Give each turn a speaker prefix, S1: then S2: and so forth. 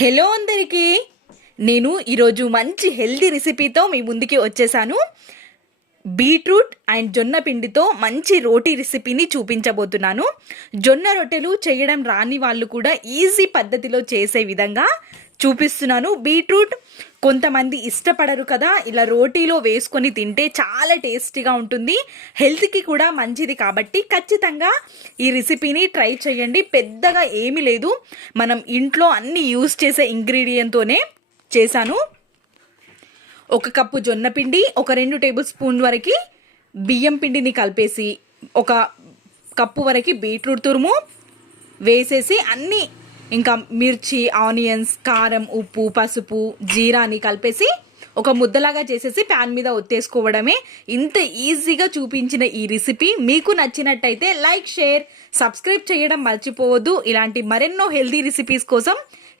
S1: Hello అందరికీ. నేను ఈరోజు మంచి హెల్దీ రెసిపీతో మీ ముందుకి వచ్చేసాను. బీట్రూట్ అండ్ జొన్న పిండితో మంచి రోటీ రెసిపీని చూపించబోతున్నాను. జొన్న రొట్టెలు చేయడం రాని వాళ్ళు కూడా ఈజీ పద్ధతిలో చేసే విధంగా చూపిస్తున్నాను. బీట్రూట్ కొంతమంది ఇష్టపడరు కదా ఇలా రోటీలో వేసుకొని తింటే చాలా టేస్టీగా ఉంటుంది. హెల్త్కి కూడా మంచిది కాబట్టి ఖచ్చితంగా ఈ రెసిపీని ట్రై చేయండి. పెద్దగా ఏమీ లేదు. మనం ఇంట్లో అన్ని యూస్ చేసే ఇంగ్రీడియంట్తోనే చేశాను. ఒక కప్పు జొన్న పిండి ఒక రెండు టేబుల్ స్పూన్ వరకు బియ్యం పిండిని కలిపేసి ఒక కప్పు వరకు బీట్రూట్ తురుము వేసేసి అన్నీ ఇంకా మిర్చి ఆనియన్స్ కారం ఉప్పు పసుపు జీరాని కలిపేసి ఒక ముద్దలాగా చేసేసి ప్యాన్ మీద ఒత్తేసుకోవడమే ఇంత ఈజీగా చూపించిన ఈ రెసిపీ. మీకు నచ్చినట్టయితే లైక్ షేర్ సబ్స్క్రైబ్ చేయడం మర్చిపోవద్దు. ఇలాంటి మరెన్నో హెల్దీ రెసిపీస్ కోసం